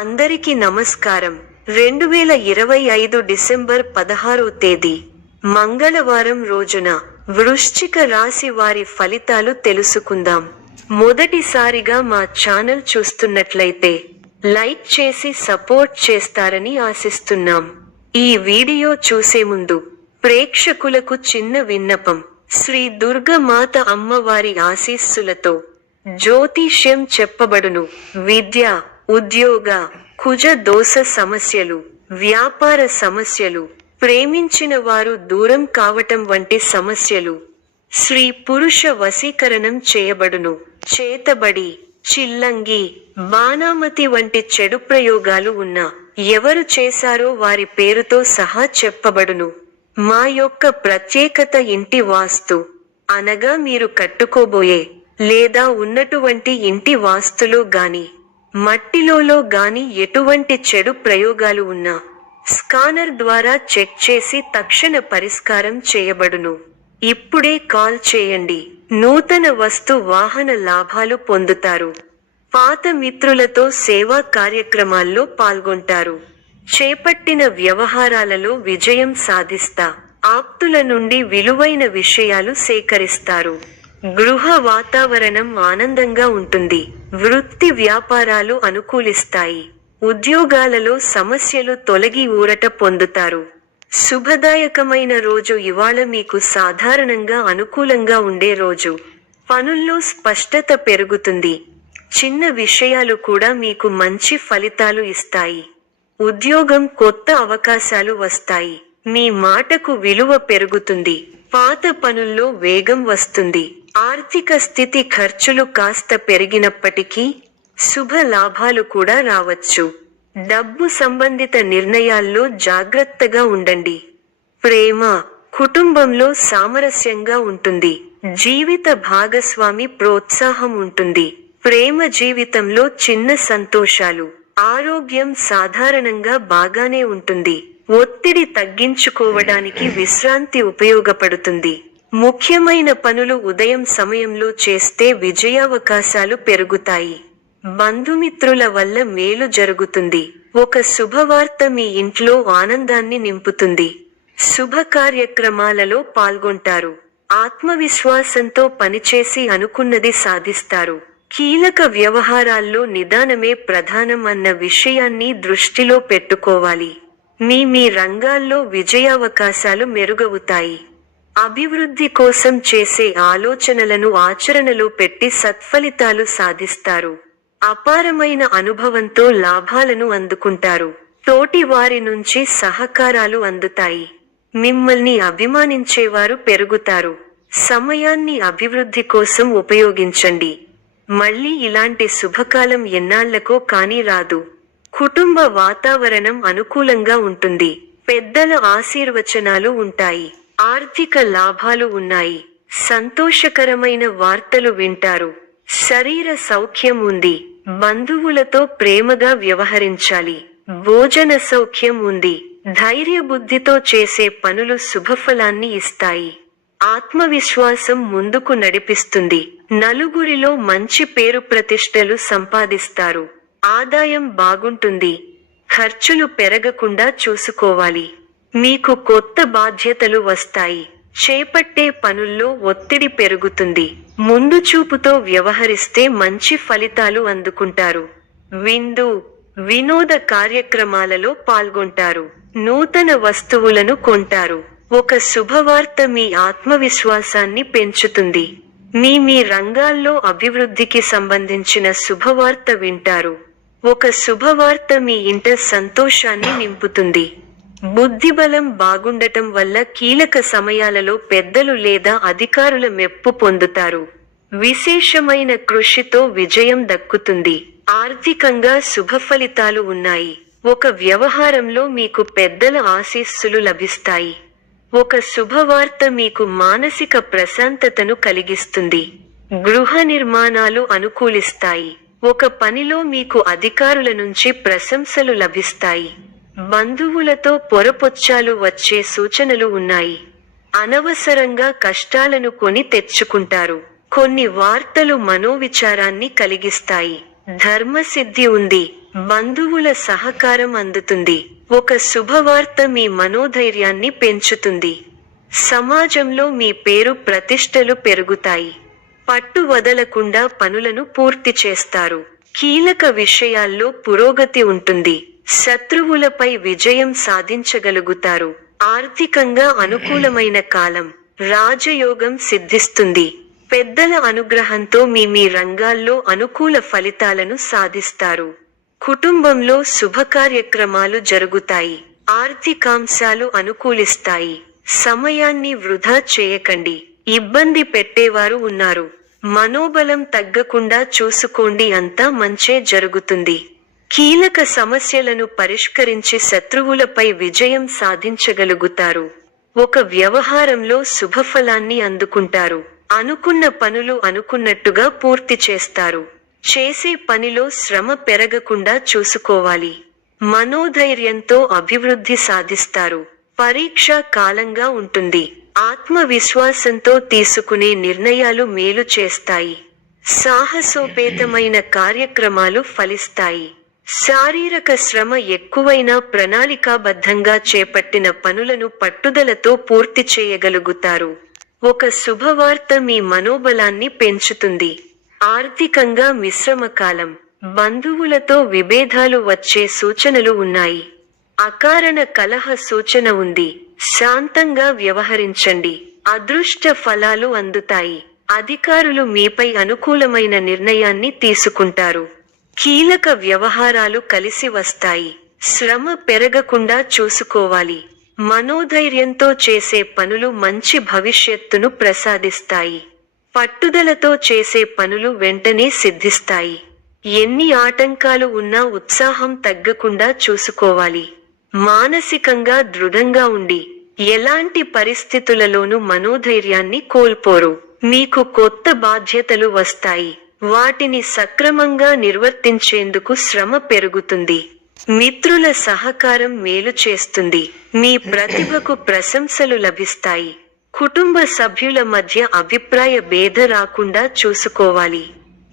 అందరికీ నమస్కారం. 2025 డిసెంబర్ 16వ తేదీ మంగళవారం రోజున వృశ్చిక రాశి వారి ఫలితాలు తెలుసుకుందాం. మొదటిసారిగా మా ఛానల్ చూస్తున్నట్లయితే లైక్ చేసి సపోర్ట్ చేస్తారని ఆశిస్తున్నాం. ఈ వీడియో చూసే ముందు ప్రేక్షకులకు చిన్న విన్నపం. శ్రీ దుర్గమాత అమ్మవారి ఆశీస్సులతో జ్యోతిష్యం చెప్పబడును. విద్య, ఉద్యోగ, కుజ దోష సమస్యలు, వ్యాపార సమస్యలు, ప్రేమించిన వారు దూరం కావటం వంటి సమస్యలు, స్త్రీ పురుష వశీకరణం చేయబడును. చేతబడి, చిల్లంగి, బాణామతి వంటి చెడు ప్రయోగాలు ఉన్నా ఎవరు చేశారో వారి పేరుతో సహా చెప్పబడును. మా యొక్క ప్రత్యేకత ఇంటి వాస్తు అనగా మీరు కట్టుకోబోయే లేదా ఉన్నటువంటి ఇంటి వాస్తులో గాని మట్టిలో గాని ఎటువంటి చెడు ప్రయోగాలు ఉన్నా స్కానర్ ద్వారా చెక్ చేసి తక్షణ పరిష్కారం చేయబడును. ఇప్పుడే కాల్ చేయండి. నూతన వస్తు వాహన లాభాలు పొందుతారు. పాత మిత్రులతో సేవా కార్యక్రమాల్లో పాల్గొంటారు. చేపట్టిన వ్యవహారాలలో విజయం సాధిస్తా. ఆప్తుల నుండి విలువైన విషయాలు సేకరిస్తారు. గృహ వాతావరణం ఆనందంగా ఉంటుంది. వృత్తి వ్యాపారాలు అనుకూలిస్తాయి. ఉద్యోగాలలో సమస్యలు తొలగి ఊరట పొందుతారు. శుభదాయకమైన రోజు ఇవాళ మీకు సాధారణంగా అనుకూలంగా ఉండే రోజు. పనుల్లో స్పష్టత పెరుగుతుంది. చిన్న విషయాలు కూడా మీకు మంచి ఫలితాలు ఇస్తాయి. ఉద్యోగం కొత్త అవకాశాలు వస్తాయి. మీ మాటకు విలువ పెరుగుతుంది. పాత పనుల్లో వేగం వస్తుంది. ఆర్థిక స్థితి ఖర్చులు కాస్త పెరిగినప్పటికీ శుభ లాభాలు కూడా రావచ్చు. డబ్బు సంబంధిత నిర్ణయాల్లో జాగ్రత్తగా ఉండండి. ప్రేమ, కుటుంబంలో సామరస్యంగా ఉంటుంది. జీవిత భాగస్వామి ప్రోత్సాహం ఉంటుంది. ప్రేమ జీవితంలో చిన్న సంతోషాలు. ఆరోగ్యం సాధారణంగా బాగానే ఉంటుంది. ఒత్తిడి తగ్గించుకోవడానికి విశ్రాంతి ఉపయోగపడుతుంది. ముఖ్యమైన పనులు ఉదయం సమయంలో చేస్తే విజయావకాశాలు పెరుగుతాయి. బంధుమిత్రుల వల్ల మేలు జరుగుతుంది. ఒక శుభవార్త మీ ఇంట్లో ఆనందాన్ని నింపుతుంది. శుభ కార్యక్రమాలలో పాల్గొంటారు. ఆత్మవిశ్వాసంతో పనిచేసి అనుకున్నది సాధిస్తారు. కీలక వ్యవహారాల్లో నిదానమే ప్రధానం అన్న విషయాన్ని దృష్టిలో పెట్టుకోవాలి. మీ రంగాల్లో విజయావకాశాలు మెరుగవుతాయి. అభివృద్ధి కోసం చేసే ఆలోచనలను ఆచరణలో పెట్టి సత్ఫలితాలు సాధిస్తారు. అపారమైన అనుభవంతో లాభాలను అందుకుంటారు. తోటి వారి నుంచి సహకారాలు అందుతాయి. మిమ్మల్ని అభిమానించేవారు పెరుగుతారు. సమయాన్ని అభివృద్ధి కోసం ఉపయోగించండి. మళ్ళీ ఇలాంటి శుభకాలం ఎన్నాళ్లకో కానీ రాదు. కుటుంబ వాతావరణం అనుకూలంగా ఉంటుంది. పెద్దల ఆశీర్వచనాలు ఉంటాయి. ఆర్థిక లాభాలు ఉన్నాయి. సంతోషకరమైన వార్తలు వింటారు. శరీర సౌఖ్యం ఉంది. బంధువులతో ప్రేమగా వ్యవహరించాలి. భోజన సౌఖ్యం ఉంది. ధైర్యబుద్ధితో చేసే పనులు శుభఫలాన్ని ఇస్తాయి. ఆత్మవిశ్వాసం ముందుకు నడిపిస్తుంది. నలుగురిలో మంచి పేరు ప్రతిష్టలు సంపాదిస్తారు. ఆదాయం బాగుంటుంది. ఖర్చులు పెరగకుండా చూసుకోవాలి. మీకు కొత్త బాధ్యతలు వస్తాయి. చేపట్టే పనుల్లో ఒత్తిడి పెరుగుతుంది. ముందు చూపుతో వ్యవహరిస్తే మంచి ఫలితాలు అందుకుంటారు. విందు, వినోద కార్యక్రమాలలో పాల్గొంటారు. నూతన వస్తువులను కొంటారు. ఒక శుభవార్త మీ ఆత్మవిశ్వాసాన్ని పెంచుతుంది. మీ రంగాల్లో అభివృద్ధికి సంబంధించిన శుభవార్త వింటారు. ఒక శుభవార్త మీ ఇంట సంతోషాన్ని నింపుతుంది. బుద్ధిబలం బాగుండటం వల్ల కీలక సమయాలలో పెద్దలు లేదా అధికారుల మెప్పు పొందుతారు. విశేషమైన కృషితో విజయం దక్కుతుంది. ఆర్థికంగా శుభఫలితాలు ఉన్నాయి. ఒక వ్యవహారంలో మీకు పెద్దల ఆశీస్సులు లభిస్తాయి. ఒక శుభవార్త మీకు మానసిక ప్రశాంతతను కలిగిస్తుంది. గృహ నిర్మాణాలు అనుకూలిస్తాయి. ఒక పనిలో మీకు అధికారుల నుంచి ప్రశంసలు లభిస్తాయి. బంధువులతో పొరపొచ్చాలు వచ్చే సూచనలు ఉన్నాయి. అనవసరంగా కష్టాలను కొని తెచ్చుకుంటారు. కొన్ని వార్తలు మనోవిచారాన్ని కలిగిస్తాయి. ధర్మసిద్ధి ఉంది. బంధువుల సహకారం అందుతుంది. ఒక శుభవార్త మీ మనోధైర్యాన్ని పెంచుతుంది. సమాజంలో మీ పేరు ప్రతిష్టలు పెరుగుతాయి. పట్టు వదలకుండా పనులను పూర్తి చేస్తారు. కీలక విషయాల్లో పురోగతి ఉంటుంది. శత్రువులపై విజయం సాధించగలుగుతారు. ఆర్థికంగా అనుకూలమైన కాలం. రాజయోగం సిద్ధిస్తుంది. పెద్దల అనుగ్రహంతో మీ రంగాల్లో అనుకూల ఫలితాలను సాధిస్తారు. కుటుంబంలో శుభకార్యక్రమాలు జరుగుతాయి. ఆర్థికాంశాలు అనుకూలిస్తాయి. సమయాన్ని వృధా చేయకండి. ఇబ్బంది పెట్టేవారు ఉన్నారు. మనోబలం తగ్గకుండా చూసుకోండి, అంతా మంచే జరుగుతుంది. కీలక సమస్యలను పరిష్కరించి శత్రువులపై విజయం సాధించగలుగుతారు. ఒక వ్యవహారంలో శుభఫలాన్ని అందుకుంటారు. అనుకున్న పనులు అనుకున్నట్టుగా పూర్తి చేస్తారు. చేసే పనిలో శ్రమ పెరగకుండా చూసుకోవాలి. మనోధైర్యంతో అభివృద్ధి సాధిస్తారు. పరీక్షా కాలంగా ఉంటుంది. ఆత్మవిశ్వాసంతో తీసుకునే నిర్ణయాలు మేలు చేస్తాయి. సాహసోపేతమైన కార్యక్రమాలు ఫలిస్తాయి. శారీరక శ్రమ ఎక్కువైనా ప్రణాళికాబద్ధంగా చేపట్టిన పనులను పట్టుదలతో పూర్తి చేయగలుగుతారు. ఒక శుభవార్త మీ మనోబలాన్ని పెంచుతుంది. ఆర్థికంగా మిశ్రమకాలం. బంధువులతో విభేదాలు వచ్చే సూచనలు ఉన్నాయి. అకారణ కలహ సూచన ఉంది. శాంతంగా వ్యవహరించండి. అదృష్ట ఫలాలు అందుతాయి. అధికారులు మీపై అనుకూలమైన నిర్ణయాన్ని తీసుకుంటారు. కీలక వ్యవహారాలు కలిసి వస్తాయి. శ్రమ పెరగకుండా చూసుకోవాలి. మనోధైర్యంతో చేసే పనులు మంచి భవిష్యత్తును ప్రసాదిస్తాయి. పట్టుదలతో చేసే పనులు వెంటనే సిద్ధిస్తాయి. ఎన్ని ఆటంకాలు ఉన్నా ఉత్సాహం తగ్గకుండా చూసుకోవాలి. మానసికంగా దృఢంగా ఉండి ఎలాంటి పరిస్థితులలోనూ మనోధైర్యాన్ని కోల్పోరు. మీకు కొత్త బాధ్యతలు వస్తాయి. వాటిని సక్రమంగా నిర్వర్తించేందుకు శ్రమ పెరుగుతుంది. మిత్రుల సహకారం మేలు చేస్తుంది. మీ ప్రతిభకు ప్రశంసలు లభిస్తాయి. కుటుంబ సభ్యుల మధ్య అభిప్రాయ భేద రాకుండా చూసుకోవాలి.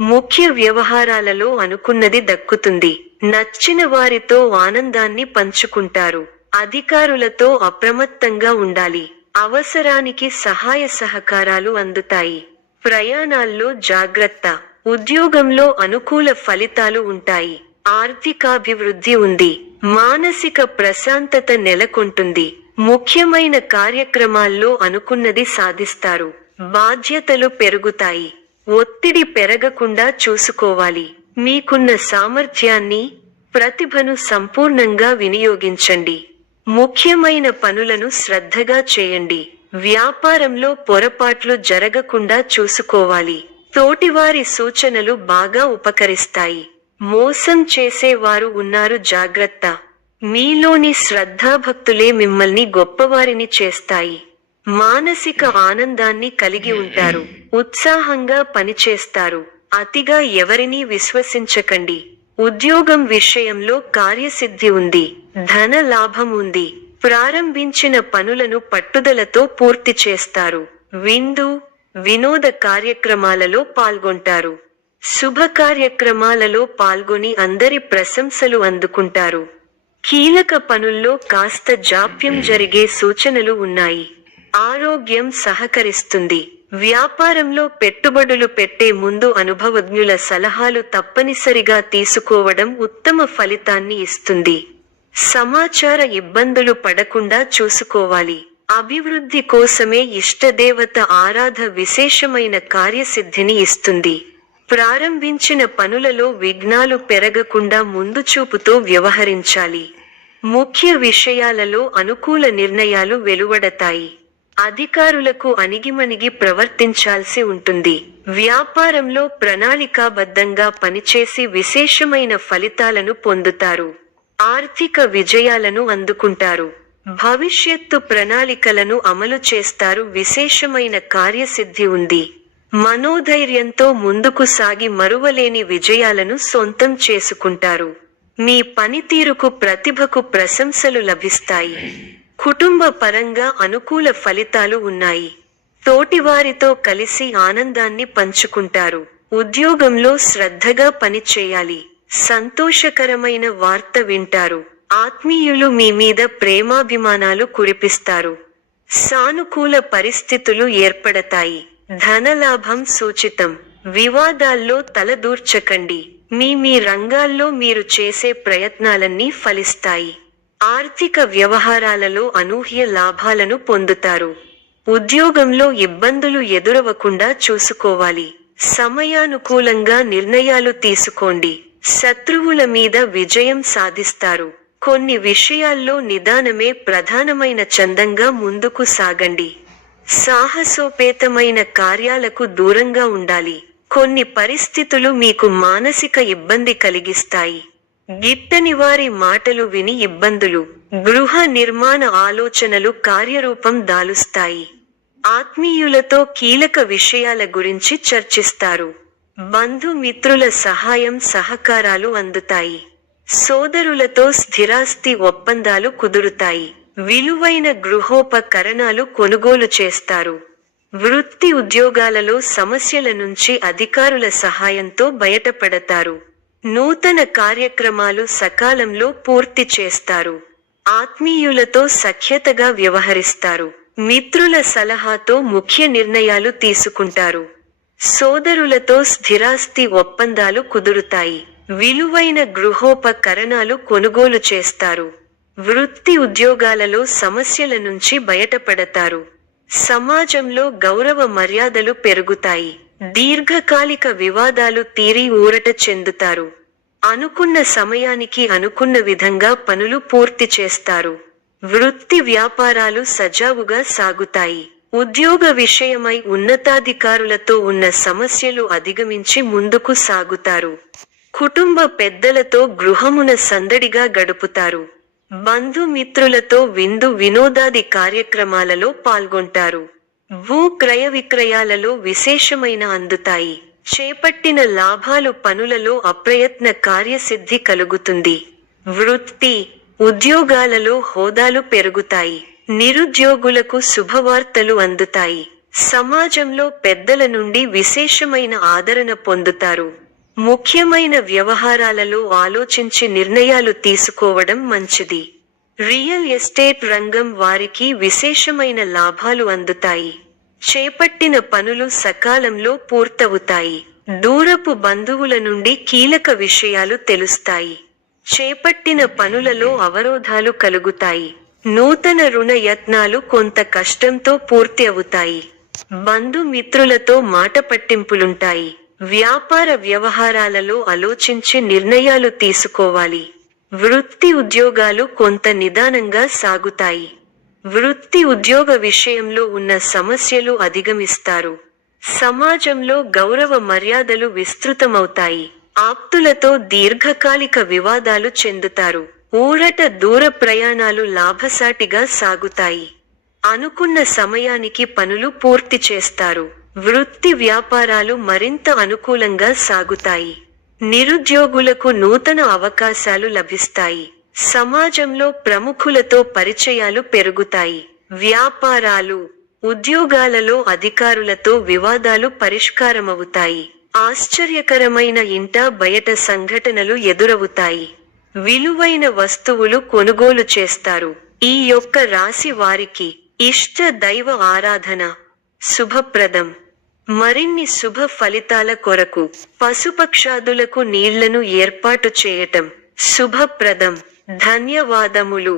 ముఖ్య వ్యవహారాలలో అనుకున్నది దక్కుతుంది. నచ్చిన వారితో ఆనందాన్ని పంచుకుంటారు. అధికారులతో అప్రమత్తంగా ఉండాలి. అవసరానికి సహాయ సహకారాలు అందుతాయి. ప్రయాణాల్లో జాగ్రత్త. ఉద్యోగంలో అనుకూల ఫలితాలు ఉంటాయి. ఆర్థికాభివృద్ధి ఉంది. మానసిక ప్రశాంతత నెలకొంటుంది. ముఖ్యమైన కార్యక్రమాల్లో అనుకున్నది సాధిస్తారు. బాధ్యతలు పెరుగుతాయి. ఒత్తిడి పెరగకుండా చూసుకోవాలి. మీకున్న సామర్థ్యాన్ని, ప్రతిభను సంపూర్ణంగా వినియోగించండి. ముఖ్యమైన పనులను శ్రద్ధగా చేయండి. వ్యాపారంలో పొరపాట్లు జరగకుండా చూసుకోవాలి. తోటివారి సూచనలు బాగా ఉపకరిస్తాయి. మోసం చేసేవారు ఉన్నారు, జాగ్రత్త. మీలోని శ్రద్ధాభక్తులే మిమ్మల్ని గొప్పవారిని చేస్తాయి. మానసిక ఆనందాన్ని కలిగి ఉంటారు. ఉత్సాహంగా పనిచేస్తారు. అతిగా ఎవరినీ విశ్వసించకండి. ఉద్యోగం విషయంలో కార్యసిద్ధి ఉంది. ధన లాభం ఉంది. ప్రారంభించిన పనులను పట్టుదలతో పూర్తి చేస్తారు. విందు, వినోద కార్యక్రమాలలో పాల్గొంటారు. శుభ కార్యక్రమాలలో పాల్గొని అందరి ప్రశంసలు అందుకుంటారు. కీలక పనుల్లో కాస్త జాప్యం జరిగే సూచనలు ఉన్నాయి. ఆరోగ్యం సహకరిస్తుంది. వ్యాపారంలో పెట్టుబడులు పెట్టే ముందు అనుభవజ్ఞుల సలహాలు తప్పనిసరిగా తీసుకోవడం ఉత్తమ ఫలితాన్ని ఇస్తుంది. సమాచార ఇబ్బందులు పడకుండా చూసుకోవాలి. అభివృద్ధి కోసమే ఇష్టదేవత ఆరాధ విశేషమైన కార్యసిద్ధిని ఇస్తుంది. ప్రారంభించిన పనులలో విఘ్నాలు పెరగకుండా ముందుచూపుతో వ్యవహరించాలి. ముఖ్య విషయాలలో అనుకూల నిర్ణయాలు వెలువడతాయి. అధికారులకు అణిగిమణిగి ప్రవర్తించాల్సి ఉంటుంది. వ్యాపారంలో ప్రణాళికాబద్ధంగా పనిచేసి విశేషమైన ఫలితాలను పొందుతారు. ఆర్థిక విజయాలను అందుకుంటారు. భవిష్యత్తు ప్రణాళికలను అమలు చేస్తారు. విశేషమైన కార్యసిద్ధి ఉంది. మనోధైర్యంతో ముందుకు సాగి మరువలేని విజయాలను సొంతం చేసుకుంటారు. మీ పనితీరుకు, ప్రతిభకు ప్రశంసలు లభిస్తాయి. కుటుంబ పరంగా అనుకూల ఫలితాలు ఉన్నాయి. తోటివారితో కలిసి ఆనందాన్ని పంచుకుంటారు. ఉద్యోగంలో శ్రద్ధగా పనిచేయాలి. సంతోషకరమైన వార్త వింటారు. ఆత్మీయులు మీ మీద ప్రేమాభిమానాలు కురిపిస్తారు. సానుకూల పరిస్థితులు ఏర్పడతాయి. ధనలాభం సూచితం. వివాదాల్లో తలదూర్చకండి. మీ రంగాల్లో మీరు చేసే ప్రయత్నాలన్నీ ఫలిస్తాయి. ఆర్థిక వ్యవహారాలలో అనూహ్య లాభాలను పొందుతారు. ఉద్యోగంలో ఇబ్బందులు ఎదురవకుండా చూసుకోవాలి. సమయానుకూలంగా నిర్ణయాలు తీసుకోండి. శత్రువుల మీద విజయం సాధిస్తారు. కొన్ని విషయాల్లో నిదానమే ప్రధానమైన చందంగా ముందుకు సాగండి. సాహసోపేతమైన కార్యాలకు దూరంగా ఉండాలి. కొన్ని పరిస్థితులు మీకు మానసిక ఇబ్బంది కలిగిస్తాయి. గిట్టని వారి మాటలు విని ఇబ్బందులు, గృహ నిర్మాణ ఆలోచనలు కార్యరూపం దాలుస్తాయి. ఆత్మీయులతో కీలక విషయాల గురించి చర్చిస్తారు. బంధుమిత్రుల సహాయం సహకారాలు అందుతాయి. సోదరులతో స్థిరాస్తి ఒప్పందాలు కుదురుతాయి. విలువైన గృహోపకరణాలు కొనుగోలు చేస్తారు. వృత్తి ఉద్యోగాలలో సమస్యల నుంచి అధికారుల సహాయంతో బయటపడతారు. నూతన కార్యక్రమాలు సకాలంలో పూర్తి చేస్తారు. ఆత్మీయులతో సఖ్యతగా వ్యవహరిస్తారు. మిత్రుల సలహాతో ముఖ్య నిర్ణయాలు తీసుకుంటారు. సోదరులతో స్థిరాస్తి ఒప్పందాలు కుదురుతాయి. విలువైన గృహోపకరణాలు కొనుగోలు చేస్తారు. వృత్తి ఉద్యోగాలలో సమస్యల నుంచి బయటపడతారు. సమాజంలో గౌరవ మర్యాదలు పెరుగుతాయి. దీర్ఘకాలిక వివాదాలు తీరి ఊరట చెందుతారు. అనుకున్న సమయానికి అనుకున్న విధంగా పనులు పూర్తి చేస్తారు. వృత్తి వ్యాపారాలు సజావుగా సాగుతాయి. ఉద్యోగ విషయమై ఉన్నతాధికారులతో ఉన్న సమస్యలు అధిగమించి ముందుకు సాగుతారు. కుటుంబ పెద్దలతో గృహమున సందడిగా గడుపుతారు. బంధుమిత్రులతో విందు వినోదాది కార్యక్రమాలలో పాల్గొంటారు. భూ క్రయ విక్రయాలలో విశేషమైన అందుతాయి. చేపట్టిన లాభాలు పనులలో అప్రయత్న కార్యసిద్ధి కలుగుతుంది. వృత్తి ఉద్యోగాలలో హోదాలు పెరుగుతాయి. నిరుద్యోగులకు శుభవార్తలు అందుతాయి. సమాజంలో పెద్దల నుండి విశేషమైన ఆదరణ పొందుతారు. ముఖ్యమైన వ్యవహారాలలో ఆలోచించి నిర్ణయాలు తీసుకోవడం మంచిది. రియల్ ఎస్టేట్ రంగం వారికి విశేషమైన లాభాలు అందుతాయి. చేపట్టిన పనులు సకాలంలో పూర్తవుతాయి. దూరపు బంధువుల నుండి కీలక విషయాలు తెలుస్తాయి. చేపట్టిన పనులలో అవరోధాలు కలుగుతాయి. నూతన రుణ యత్నాలు కొంత కష్టంతో పూర్తి అవుతాయి. బంధుమిత్రులతో మాట పట్టింపులుంటాయి. వ్యాపార వ్యవహారాలలో ఆలోచించి నిర్ణయాలు తీసుకోవాలి. వృత్తి ఉద్యోగాలు కొంత నిదానంగా సాగుతాయి. వృత్తి ఉద్యోగ విషయంలో ఉన్న సమస్యలు అధిగమిస్తారు. సమాజంలో గౌరవ మర్యాదలు విస్తృతమవుతాయి. ఆప్తులతో దీర్ఘకాలిక వివాదాలు చెందుతారు. ఊరట దూర ప్రయాణాలు లాభసాటిగా సాగుతాయి. అనుకున్న సమయానికి పనులు పూర్తి చేస్తారు. వృత్తి వ్యాపారాలు మరింత అనుకూలంగా సాగుతాయి. నిరుద్యోగులకు నూతన అవకాశాలు లభిస్తాయి. సమాజంలో ప్రముఖులతో పరిచయాలు పెరుగుతాయి. వ్యాపారాలు ఉద్యోగాలలో అధికారులతో వివాదాలు పరిష్కారమవుతాయి. ఆశ్చర్యకరమైన ఇంట బయట సంఘటనలు ఎదురవుతాయి. విలువైన వస్తువులు కొనుగోలు చేస్తారు. ఈ యొక్క రాశి వారికి ఇష్ట దైవ ఆరాధన శుభప్రదం. మరిన్ని శుభ ఫలితాల కొరకు పశుపక్షాదులకు నీళ్లను ఏర్పాటు చేయటం శుభప్రదం. ధన్యవాదములు.